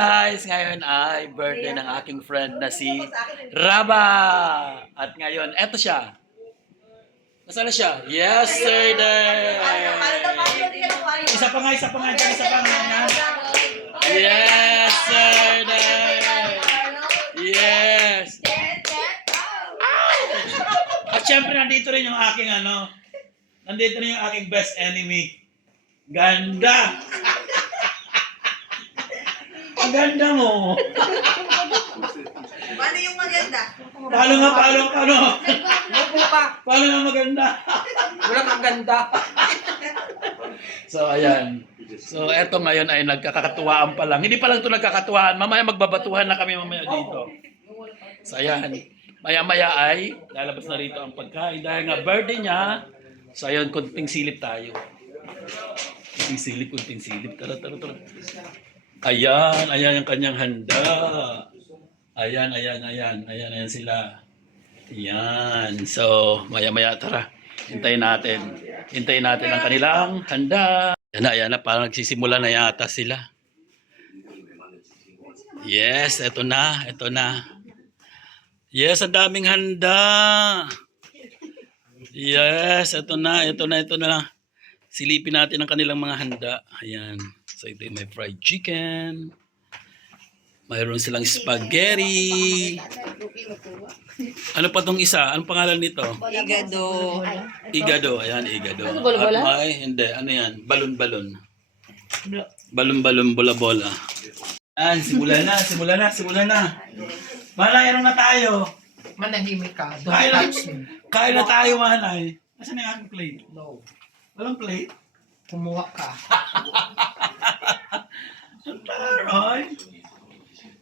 guys! Ngayon ay birthday ng aking friend na si Raba. At ngayon, eto siya. Nasaan na siya? Yesterday! Isa pa nga dyan, isa pa nga. Yesterday! Yes! At syempre, nandito rin yung aking nandito rin yung aking best enemy. Ganda! Ang ganda mo! Paano yung maganda? Paano? Paano nga maganda? Wala kang ganda. So, ayan. So, eto ngayon ay nagkakatuwaan pa lang. Hindi pa lang ito nagkakatuwaan. Mamaya magbabatuhan na kami mamaya dito. So, ayan. Maya-maya ay lalabas na rito ang pagkain. Dahil nga birthday niya. So, ayan, kunting silip tayo. Kunting silip. Tara. Ayan ang kanyang handa. Ayan sila. Ayan. So, maya-maya tara. Hintayin natin ang kanilang handa. Ayan na, parang nagsisimula na yata sila. Yes, eto na. Yes, ang daming handa. Yes, eto na. Silipin natin ang kanilang mga handa. Ayan. So, ito yung may fried chicken. Mayroon silang spaghetti. Ano pa tong isa? Anong pangalan nito? Igado. Ayan, igado. At may, hindi. Ano yan? Balon-balon. Balon-balon, bola-bola. Ayan, simula na. Manay, ano na tayo? Manahimik ka. Don't Kain touch me. na tayo, Manay. Nasaan na yung aking plate? No. Walang plate? Kumuha ka.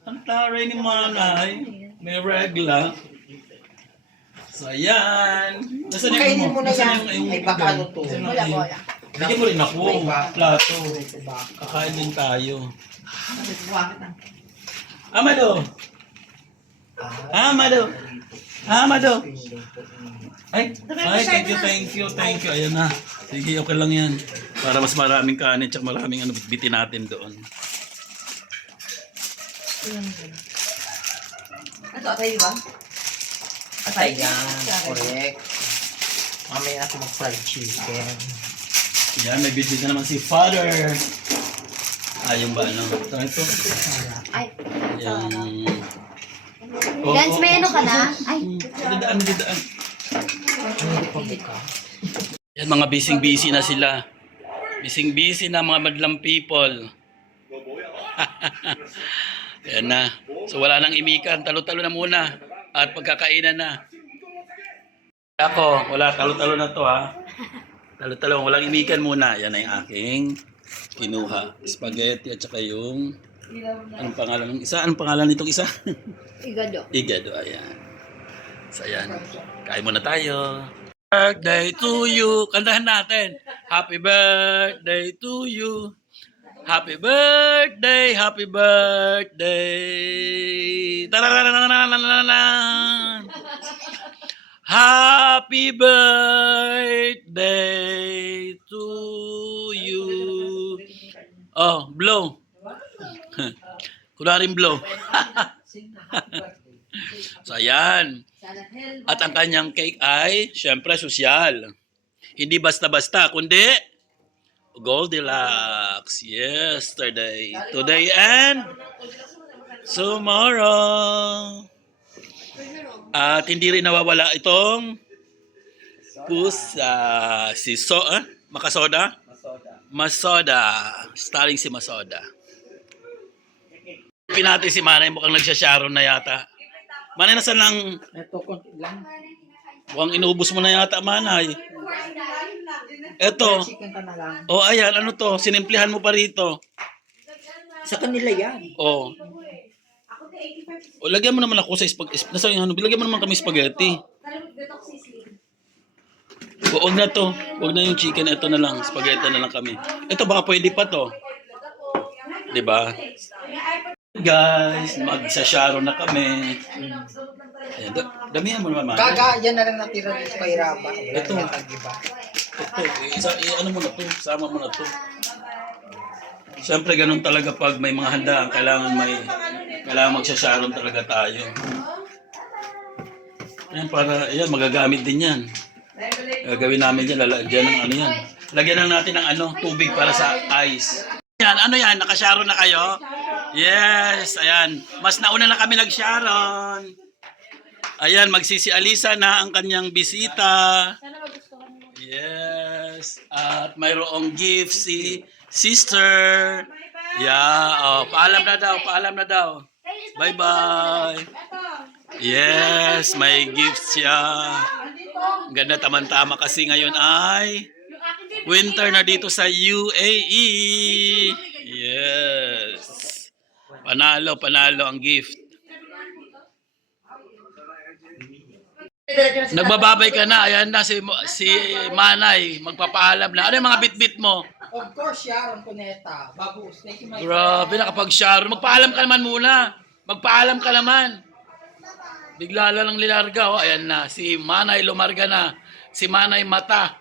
Ang taray ni Manay. May regla. So, ayan. Nasaan yung Kainin mo na yan. yung Ay, baka ano to. Bola. Bigyan mo rin ako. Plato. Kakain din tayo. Amado. Ay, thank you. Ayan na. Sige, okay lang yan. Para mas maraming kanin at maraming bitbitin natin doon. Ito, atay ba? Atay yan. Correct. Mamaya ako mag-fried chicken. Yan, may bitbit na naman si Father. Yung ba ano? Ito. Ay, Yung... Lance, may ano ka na? Ay, Didaan. Yan, mga busy na sila. Busy na mga madlang people. Yan na. So wala nang imikan. Talo-talo na muna. At pagkakainan na. Ako, wala. Talo-talo na to ha. Talo-talo. Walang imikan muna. Yan na yung aking kinuha. Spaghetti at saka yung... Anong pangalan ng isa? Anong pangalan nitong isa? igado. Igado, ayan. So, ayan. Kain muna tayo. Birthday to you. Kantahan natin. Happy birthday to you. Happy birthday. Tararararararararan. Happy birthday to you. Oh, blow. Kunaring blow. So, ayan. At ang kanyang cake ay, syempre, sosyal. Hindi basta-basta, kundi Goldilocks. Yesterday, today, and tomorrow. At hindi rin nawawala itong pusa. Makasoda? Masoda. Starring si Masoda. Pinati si Manay, mukhang nagsasharon na yata. Manay, nasaan lang? Ito, konti lang. Mukhang inubos mo na yata, Manay. Eto. Chicken ka na lang. Oh, ayan, ano to? Sinimplihan mo pa rito. Sa kanila yan. Oh. O, lagyan mo naman ako sa spaghetti. Lagyan mo naman kami spaghetti. Huwag na to. Huwag na yung chicken. Ito na lang. Spaghetti na lang kami. Ito, baka pwede pa to. Diba? Guys, magsasharo na kami. Ayan, damihan mo naman. Kaga, yan na lang natira dito kay Raba. Ito. Ito. Ano mo na to? Sama mo na to. Siyempre, ganun talaga pag may mga handaan. Kailangan magsasharon talaga tayo. Ayan, ayan, magagamit din yan. Gagawin namin yan, lalagyan ng ano yan. Lagyan lang natin ng tubig para sa ice. Yan, ano yan, nakasharon na kayo? Yes, ayan. Mas nauna na kami nag-sharon. Ayan, magsisialisa na ang kanyang bisita. Yes. At mayroong gift si sister. Yeah, paalam na daw. Bye-bye. Yes, may gift siya. Ang ganda, tamang-tama kasi ngayon ay winter na dito sa UAE. Yes. Panalo ang gift. Nagbababay ka na. Ayan na si Manay. Magpapaalam na. Ano yung mga bit-bit mo? Of course, Sharon Cuneta. Babus. Thank you, my Grabe, nakapag-sharon. Magpaalam ka naman muna. Magpaalam ka naman. Bigla lang lilarga. Oh. Ayan na. Si Manay lumarga na. Si Manay mata.